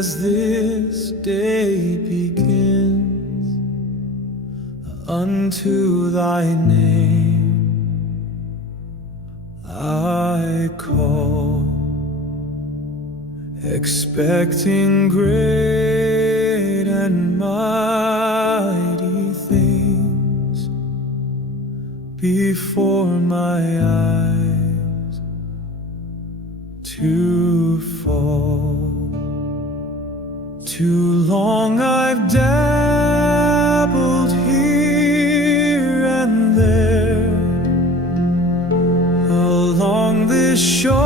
as this day begins, unto thy name I call, expecting great and mighty things before my eyes to fall. Too long I've dabbled here and there along this shore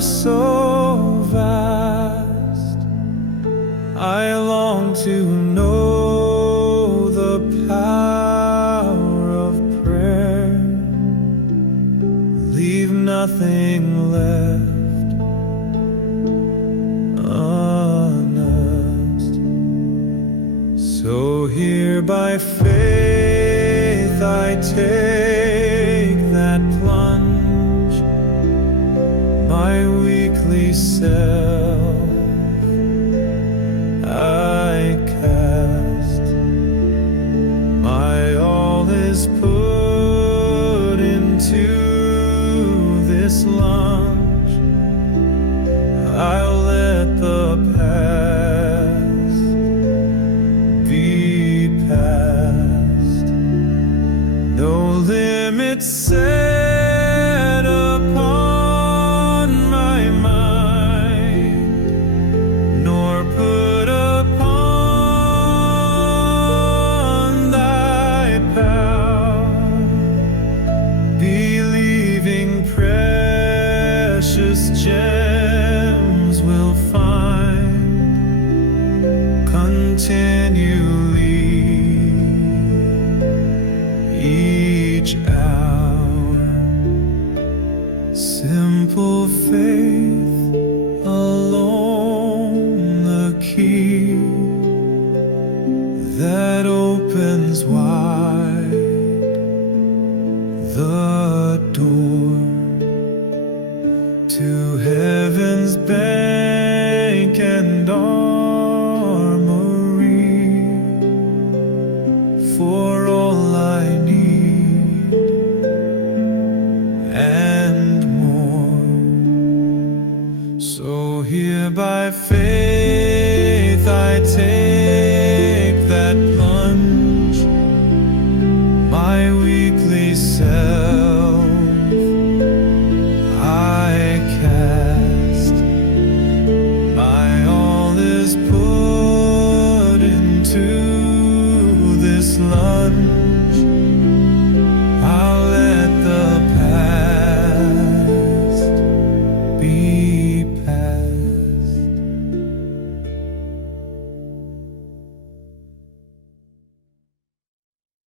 so vast. I long to know the power of prayer, leave nothing left unasked. So here by faith I take that plunge, my weakly self I cast, my all is put into this lunge. I'll let the past be past, no limits set upon my mind, nor put upon thy power, believing precious gems will find continually each hour. Simple faith alone the key that opens wide the door to heaven's bed.